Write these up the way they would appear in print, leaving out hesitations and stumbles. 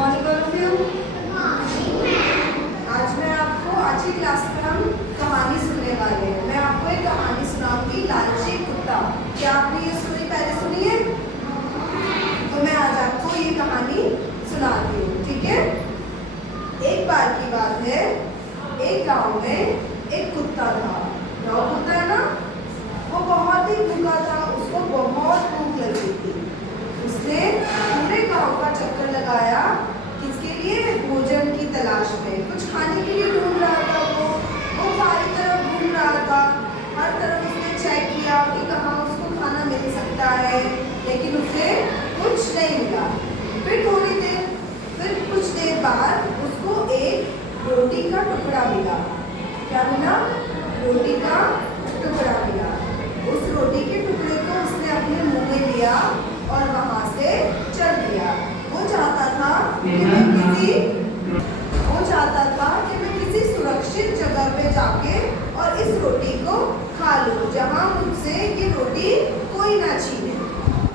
Morning all of you. आज मैं आपको आज की क्लास में हम कहानी सुनने वाले हैं। मैं आपको एक कहानी सुनाऊंगी, लालची कुत्ता। क्या आपने ये स्टोरी पहले सुनी है? तो मैं आज आपको ये कहानी सुनाती हूँ, ठीक है। एक बार की बात है, एक गांव में एक कुत्ता था। गांव कुत्ता है ना, वो बहुत ही भूखा था। उसको बहुत भूख लगी थी। उसने पूरे गांव का चक्कर लगाया, किसके लिए? भोजन की तलाश में, कुछ खाने के लिए ढूंढ रहा था। वो सारी तरफ घूम रहा था। हर तरफ उसने चेक किया कि कहाँ उसको खाना मिल सकता है, लेकिन उसे कुछ नहीं मिला। फिर कुछ देर बाद उसको एक रोटी का टुकड़ा मिला। क्या मिला? रोटी का टुकड़ा मिला। उस रोटी के टुकड़े को उसने अपने मुंह में लिया और वहां से चल दिया। वो चाहता था कि मैं किसी सुरक्षित जगह पे जाके और इस रोटी को खा लूं, जहां मुझसे ये रोटी कोई ना छीने।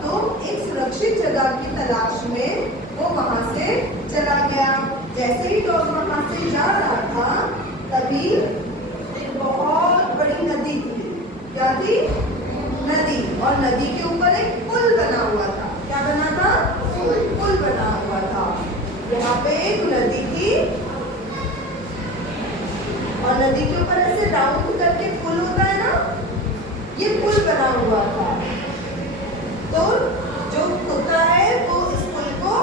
तो एक सुरक्षित जगह की तलाश में वो वहां से चला गया। जैसे ही डॉग वहां से जा रहा था, तभी एक बहुत बड़ी नदी थी। क्या थी? नदी। और नदी के ऊपर एक पुल बना हुआ था। क्या बना था? पुल बना हुआ था। यहाँ पे एक नदी थी और नदी के ऊपर ऐसे राउंड करके पुल होता है ना, ये पुल बना हुआ था। तो जो कुत्ता है वो इस पुल को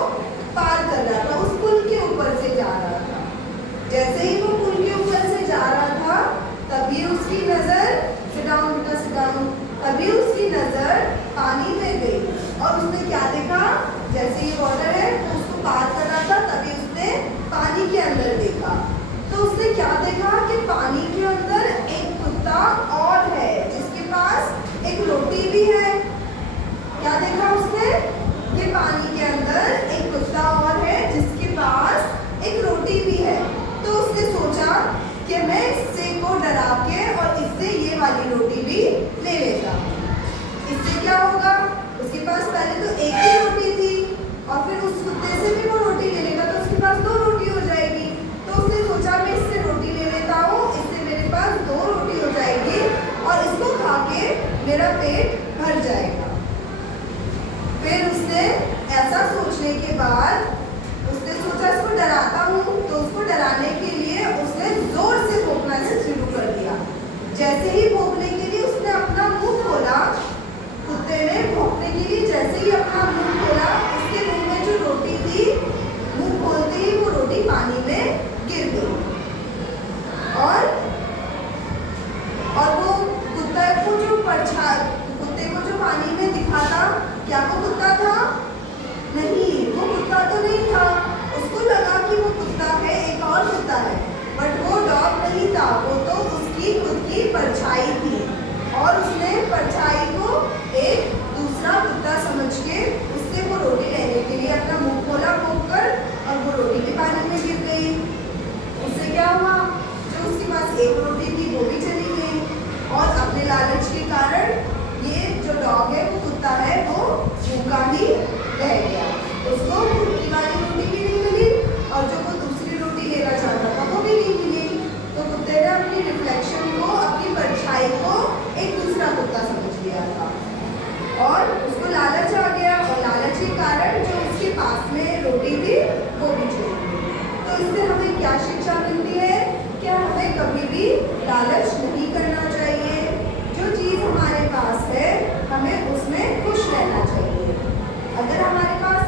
पार कर रहा था, उस पुल के ऊपर से जा रहा था। जैसे ही वो पुल के ऊपर से जा रहा था, तभी उसकी नजर तभी उसकी नजर पानी में गई और उसने क्या देखा? जैसे ये वाटर है तो उसको पार कर रहा था, तभी उसने पानी के अंदर देखा। तो उसने क्या देखा कि पानी के अंदर एक कुत्ता और है, जिसके पास एक रोटी भी है। क्या देखा उसने? कि पानी के अंदर एक कुत्ता और है, जिसके पास एक रोटी भी है। तो उसने सोचा कि मैं इससे को डरा के और इससे ये वाली रोटी भी ले लेता हूँ। इससे क्या होगा? उसके पास पहले तो एक ही रोटी थी और फिर उस कुत्ते से भी वो रोटी ले लेगा तो उसके पास 2 रोटी हो जाएगी। तो उसने सोचा मैं इससे रोटी ले लेता हूँ, इससे मेरे पास 2 रोटी हो जाएगी और इसको खा के मेरा पेट भर जाएगा। फिर उसने ऐसा सोचने के बाद उसने सोचा इसको डराता हूँ, तो उसको डराने के लिए उसने जोर से भौंकना शुरू कर दिया। जैसे ही भौंकने के लिए उसने अपना मुंह खोला, कुत्ते ने भौंकने के लिए जैसे ही अपना मुंह खोला, उसके मुंह में जो रोटी थी, मुंह खोलते ही वो रोटी पानी में गिर गई। और वो कुत्ते को जो पानी में दिखा था, क्या वो कुत्ता था? नहीं, वो कुत्ता तो नहीं था। उसको लगा कि वो कुत्ता है, एक और कुत्ता है, बट वो डॉग नहीं था, वो तो उसकी खुद की परछाई थी। और उसने परछाई को एक दूसरा कुत्ता समझ के उससे वो रोटी लेने के लिए अपना मुंह खोला भौंककर, और वो रोटी भी पानी में गिर गई। उससे क्या हुआ? जो उसके पास एक रोटी थी वो भी चली गई और अपने लालच के कारण ये जो डॉग है, वो कुत्ता है, वो भूखा ही रह गया। उसको खुद की वाली रोटी भी नहीं मिली और जो वो दूसरी रोटी लेना चाहता था वो भी नहीं मिली। तो कुत्ते ने अपनी रिफ्लेक्शन को, अपनी परछाई को एक दूसरा कुत्ता समझ लिया था और उसको लालच आ गया और लालच के कारण जो उसके पास में रोटी थी वो भी चली गई। तो इससे हमें क्या शिक्षा मिलती है? क्या हमें कभी भी लालच नहीं करना चाहिए। जो चीज़ हमारे पास है हमें उसमें खुश रहना चाहिए। अगर हमारे पास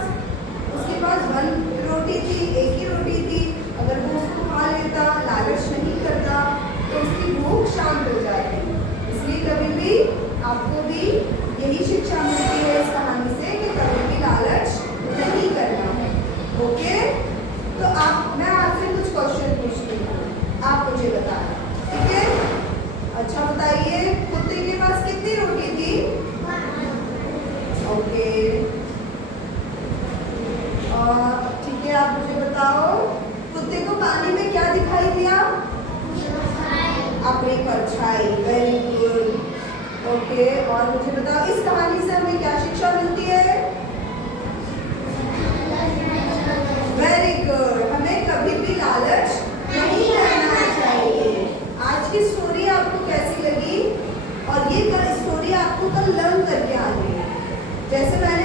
उसके पास 1 रोटी थी, एक ही रोटी थी, अगर वो उसको खा लेता, लालच नहीं करता, तो उसकी भूख शांत हो जाती। इसलिए कभी भी आपको भी यही शिक्षा मिलती है इस कहानी से कि कभी भी लालच नहीं करना है। ओके? तो मैं आपसे कुछ क्वेश्चन पूछती हूँ, आप मुझे बताना, ठीक है? अच्छा बताइए, कुत्ते के पास कितनी रोटी थी? ओके, ठीक है। आप मुझे बताओ, कुत्ते को पानी में क्या दिखाई दिया? अपनी परछाई। Very good. ओके, और मुझे बताओ इस कहानी से हमें क्या शिक्षा मिलती है? वेरी जैसे मैंने